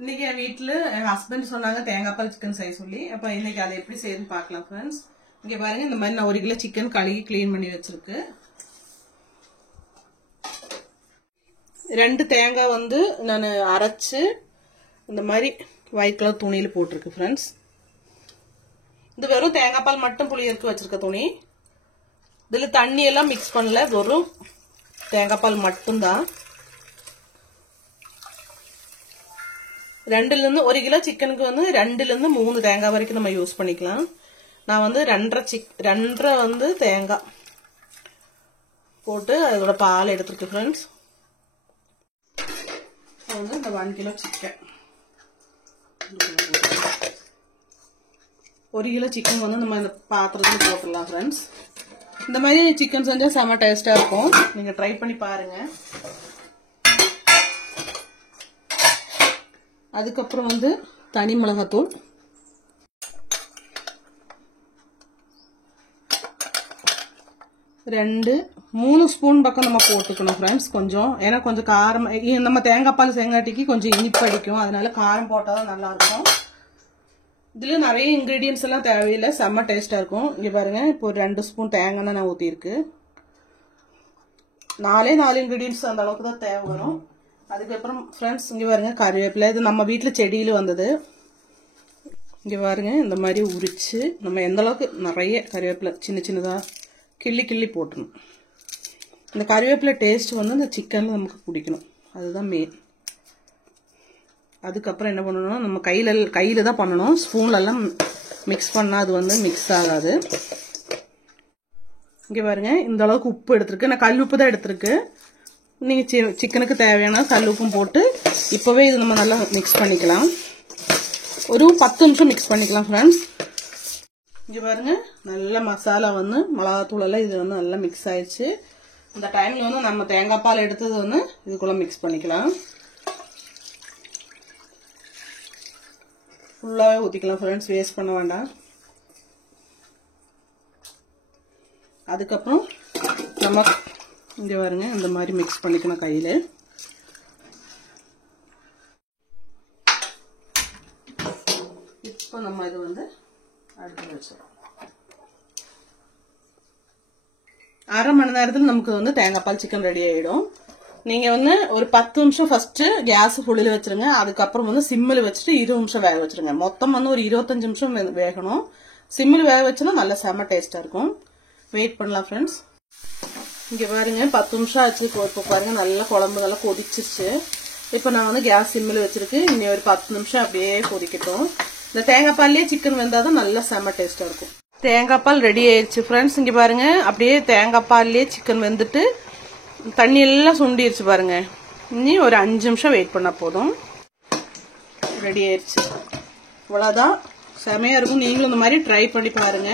இன்னைக்கு என் வீட்டுல என் ஹஸ்பண்ட் சொன்னாங்க தேங்காய் பால் சிக்கன் செய்ய சொல்லி. அப்ப இன்னைக்கு அதை எப்படி செய்யுதுன்னு பார்க்கலாம் ஃப்ரெண்ட்ஸ். இங்க பாருங்க, இந்த மாதிரி நான் 1 கிலோ சிக்கன் கழுவி கிளீன் பண்ணி வச்சிருக்கு. 2 தேங்காய் வந்து நான் அரைச்சு இந்த மாதிரி ஒயிட் கலர் துணியில போட்டிருக்கு ஃப்ரெண்ட்ஸ். இது வெறும் தேங்காய் பால் மட்டும் புளியருக்கு வச்சிருக்க துணி. இதுல தண்ணி எல்லாம் மிக்ஸ் பண்ணல, வெறும் தேங்காய் பால் மட்டும்தான். 1 கிலோ சிக்கனுக்கு வந்து 2 to 3 தேங்காய் வரைக்கும் நம்ம யூஸ் பண்ணிக்கலாம். நான் வந்து 2.5 வந்து தேங்காய் போட்டு அதோட பால் எடுத்துருக்கு ஃப்ரெண்ட்ஸ். வந்து இந்த 1 கிலோ சிக்கன், 1 கிலோ சிக்கன் வந்து நம்ம இந்த பாத்திரத்துல போட்டுடலாம் ஃப்ரெண்ட்ஸ். இந்த மாதிரி சிக்கன் செஞ்சா செம்ம டேஸ்டா இருக்கும். நீங்க ட்ரை பண்ணி பாருங்க. அதுக்கப்புறம் வந்து தனி மிளகாத்தூள், 2-3 ஸ்பூன் பக்கம் நம்ம போட்டுக்கணும் ஃப்ரெண்ட்ஸ். கொஞ்சம் ஏன்னா கொஞ்சம் காரம், நம்ம தேங்காய் பால் செங்காட்டிக்கு கொஞ்சம் இனிப்பு அடிக்கும், அதனால காரம் போட்டாதான் நல்லா இருக்கும். இதுல நிறைய இன்கிரீடியன்ஸ் எல்லாம் தேவையில்லை, செம்ம டேஸ்டா இருக்கும். இங்க பாருங்க, இப்போ 2 ஸ்பூன் தேங்காய் தான் நான் ஊத்திருக்கு. 4 இன்கிரீடியன்ஸ் அந்த அளவுக்கு தான் தேவை வரும். அதுக்கப்புறம் ஃப்ரெண்ட்ஸ் இங்க பாருங்க, கருவேப்பிலை. இது நம்ம வீட்டுல செடியில வந்தது. இங்க பாருங்க, இந்த மாதிரி உரிச்சு நம்ம எந்த அளவுக்கு நிறைய கருவேப்பிலை சின்ன சின்னதா கிள்ளி போட்டணும். இந்த கருவேப்பிலை டேஸ்ட் வந்து இந்த சிக்கன்ல நமக்கு பிடிக்கணும், அதுதான் மெயின். அதுக்கப்புறம் என்ன பண்ணணும்னா, நம்ம கையில தான் பண்ணணும், ஸ்பூன்ல எல்லாம் மிக்ஸ் பண்ணா அது வந்து மிக்ஸ் ஆகாது. இங்க பாருங்க, இந்த அளவுக்கு உப்பு எடுத்திருக்கு. நான் கல் உப்பு தான் எடுத்திருக்கு. நீங்க சிக்கனுக்கு தேவையான கல் உப்பும் போட்டு இப்பவே இது நம்ம நல்லா மிக்ஸ் பண்ணிக்கலாம். ஒரு 10 நிமிஷம் மிக்ஸ் பண்ணிக்கலாம் ஃப்ரெண்ட்ஸ். இங்க பாருங்க, நல்ல மசாலா வந்து மிளகாத்தூள் எல்லாம் இது வந்து நல்லா மிக்ஸ் ஆயிடுச்சு. இந்த டைம்ல வந்து நம்ம தேங்காய் பால் எடுத்தது வந்து இதுக்குள்ள மிக்ஸ் பண்ணிக்கலாம். ஃபுல்லாவே ஊத்திக்கலாம் ஃப்ரெண்ட்ஸ், வேஸ்ட் பண்ண வேண்டாம். அதுக்கப்புறம் நம்ம இங்க பாருங்க, இந்த மாதிரி மிக்ஸ் பண்ணிக்கணும் கையில. இப்போ நம்ம இது வந்து அடுத்து வச்சிடறோம். 1/2 மணி நேரத்துல நமக்கு வந்து தேங்காய் பால் சிக்கன் ரெடி ஆயிடும். நீங்க வந்து ஒரு 10 நிமிஷம் ஃபர்ஸ்ட் கேஸ் ஃபுல்லில் வச்சிருங்க. அதுக்கப்புறம் வந்து சிம்மில் வச்சுட்டு 20 நிமிஷம் வேக வச்சிருங்க. மொத்தம் வந்து ஒரு 25 நிமிஷம் வேகணும். சிம்மில் வேக வச்சுன்னா நல்ல செம்ம டேஸ்டா இருக்கும். வெயிட் பண்ணலாம் ஃப்ரெண்ட்ஸ். இங்க பாருங்க, 10 நிமிஷம் ஆச்சு. இப்போ பாருங்க, நல்லா குழம்பு நல்லா கொதிச்சிருச்சு. இப்போ நான் வந்து கேஸ் சிம்மில் வச்சிருக்கு. இனி ஒரு 10 நிமிஷம் அப்படியே கொதிக்கட்டும். இந்த தேங்காய் பால்லேயே சிக்கன் வெந்தாதான் நல்லா செம்ம டேஸ்டா இருக்கும். தேங்காய் பால் ரெடி ஆயிடுச்சு ஃப்ரெண்ட்ஸ். இங்க பாருங்க, அப்படியே தேங்காய் பால்லேயே சிக்கன் வெந்துட்டு தண்ணி எல்லாம் சுண்டிருச்சு பாருங்க. இனி ஒரு 5 நிமிஷம் வெயிட் பண்ணா போதும். ரெடி ஆயிடுச்சு. இவ்வளவுதான், செமையா இருக்கும். நீங்களும் இந்த மாதிரி ட்ரை பண்ணி பாருங்க.